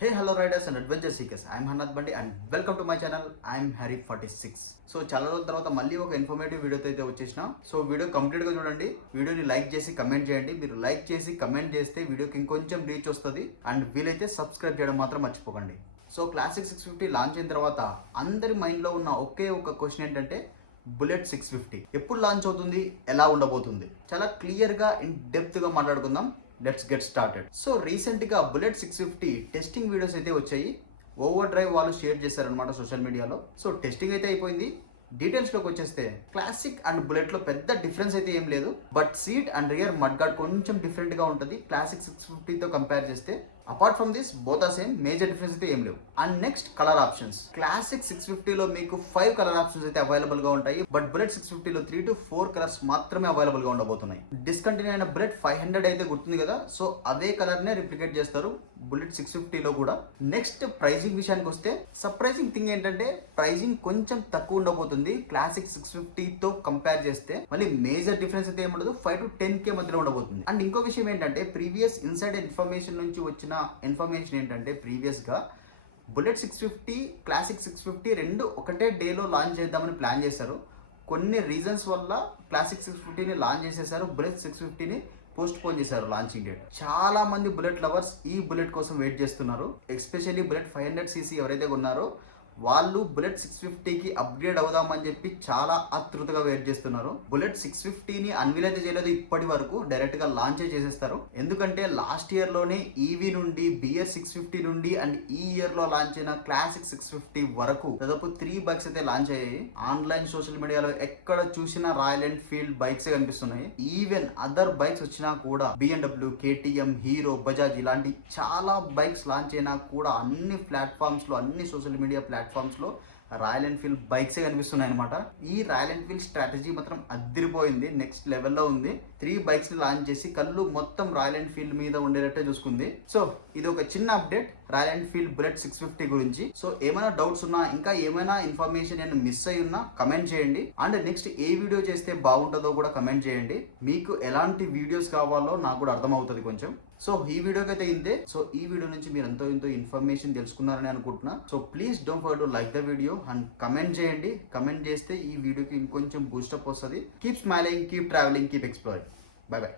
Hey, hello riders and adventure seekers. I'm Hanath Bandi and welcome to my channel. I'm Harry46. So చాలా రోజుల తర్వాత మళ్ళీ ఒక informative వీడియోతో అయితే వచ్చేసిన. సో వీడియో కంప్లీట్గా చూడండి. వీడియోని లైక్ చేసి కమెంట్ చేయండి. మీరు లైక్ చేసి కమెంట్ చేస్తే వీడియోకి ఇంకొంచెం రీచ్ వస్తుంది. అండ్ వీలైతే సబ్స్క్రైబ్ చేయడం మాత్రం మర్చిపోకండి. సో క్లాసిక్ 650 లాంచ్ అయిన తర్వాత అందరి మైండ్లో ఉన్న ఒకే ఒక క్వశ్చన్ ఏంటంటే బుల్లెట్ 650 ఎప్పుడు లాంచ్ అవుతుంది, ఎలా ఉండబోతుంది? చాలా క్లియర్గా ఇన్ డెప్త్గా మాట్లాడుకుందాం. Let's get started. సో రీసెంట్గా బుల్లెట్ 650 టెస్టింగ్ వీడియోస్ అయితే వచ్చాయి. ఓవర్ డ్రైవ్ వాళ్ళు షేర్ చేశారనమాట సోషల్ మీడియాలో. సో టెస్టింగ్ అయితే అయిపోయింది. డీటెయిల్స్లోకి వచ్చేస్తే క్లాసిక్ అండ్ బుల్లెట్లో పెద్ద డిఫరెన్స్ అయితే ఏం లేదు. But seat and rear mudguard కొంచెం డిఫరెంట్గా ఉంటుంది క్లాసిక్ 650తో కంపేర్ చేస్తే. Apart from this both are same, major difference అయితే ఏం లేవు. And next colour options. Classic 650లో మీకు 5 కలర్ ఆప్షన్స్ అయితే అవైలబుల్ గా ఉంటాయి. బట్ బుల్లెట్ 650లో 3 to 4 కలర్స్ మాత్రమే అవైలబుల్ గా ఉండబోతున్నాయి. డిస్కంటిన్యూ అయిన బుల్లెట్ 500 అయితే గుర్తుంది కదా, సో అదే కలర్ నే రిప్లికేట్ చేస్తారు బుల్లెట్ 650లో కూడా. నెక్స్ట్ ప్రైజింగ్ విషయానికి వస్తే సర్ప్రైజింగ్ థింగ్ ఏంటంటే ప్రైజింగ్ కొంచెం తక్కువ ఉండబోతుంది క్లాసిక్ 650తో కంపేర్ చేస్తే. మళ్ళీ మేజర్ డిఫరెన్స్ అయితే ఏముండదు, 5 to 10K మధ్యలో ఉండబోతుంది. అండ్ ఇంకో విషయం ఏంటంటే ప్రీవియస్ ఇన్సైడ్ ఇన్ఫర్మేషన్ నుంచి వచ్చిన ఇన్ఫర్మేషన్ ఏంటంటే ప్రీవియస్గా బుల్లెట్ 650 క్లాసిక్ 650 రెండు ఒకటే డేలో లాంచ్ చేద్దామని ప్లాన్ చేశారు. కొన్ని రీజన్స్ వల్ల క్లాసిక్ 650ని లాంచ్ చేసేసారు, బుల్లెట్ 650ని పోస్ట్ పోన్ చేశారు లాంచింగ్ డేట్. చాలా మంది బుల్లెట్ లవర్స్ ఈ బుల్లెట్ కోసం వెయిట్ చేస్తున్నారు. ఎస్పెషల్లీ బుల్లెట్ 500cc ఎవరైతే కొన్నారో వాళ్ళు బుల్లెట్ 650కి అప్గ్రేడ్ అవుదామని చెప్పి చాలా ఆతృతగా వెయిట్ చేస్తున్నారు. బుల్లెట్ 650ని అన్వీల్ అయితే చేయలేదు ఇప్పటి వరకు, డైరెక్ట్ గా లాంచ్ చేసేస్తారు. ఎందుకంటే లాస్ట్ ఇయర్ లోనే ఈవీ నుండి బిఎస్ 650 నుండి అండ్ ఈ ఇయర్ లో లాంచ్ అయిన క్లాసిక్ 650 వరకు దాదాపు 3 బైక్స్ అయితే లాంచ్ అయ్యాయి. ఆన్లైన్ సోషల్ మీడియాలో ఎక్కడ చూసినా రాయల్ ఎన్ఫీల్డ్ బైక్స్ కనిపిస్తున్నాయి. ఈవెన్ అదర్ బైక్స్ వచ్చినా కూడా BMW, KTM, హీరో, బజాజ్ ఇలాంటి చాలా బైక్స్ లాంచ్ అయినా కూడా అన్ని ప్లాట్ఫామ్స్ లో, అన్ని సోషల్ మీడియా ప్లాట్ఫామ్స్ లో రాయల్ ఎన్ఫీల్డ్ బైక్సే కనిపిస్తున్నాయి అనమాట. ఈ రాయల్ ఎన్ఫీల్డ్ స్ట్రాటజీ మాత్రం అదిరిపోయింది, నెక్స్ట్ లెవెల్లో ఉంది. 3 బైక్స్ ని లాంచ్ చేసి కళ్ళు మొత్తం రాయల్ ఎన్ఫీల్డ్ మీద ఉండేటట్టే చూసుకుంది. సో ఇది ఒక చిన్న అప్డేట్ రాయల్ ఎన్ఫీల్డ్ బుల్లెట్ 650 గురించి. సో ఏమైనా డౌట్స్ ఉన్నా, ఇంకా ఏమైనా ఇన్ఫర్మేషన్ నేను మిస్ అయి ఉన్నా కమెంట్ చేయండి. అండ్ నెక్స్ట్ ఏ వీడియో చేస్తే బాగుంటుందో కూడా కమెంట్ చేయండి. మీకు ఎలాంటి వీడియోస్ కావాలో నాకు కూడా అర్థమవుతుంది కొంచెం. సో ఈ వీడియోకి అయితే ఇంతే. సో ఈ వీడియో నుంచి మీరు ఎంతో ఇన్ఫర్మేషన్ తెలుసుకున్నారని అనుకుంటున్నా. So please don't forget to like the video and comment చేయండి. కమెంట్ చేస్తే ఈ వీడియోకి ఇంకొంచెం బూస్టప్ వస్తుంది. Keep smiling, keep travelling, keep exploring. By by.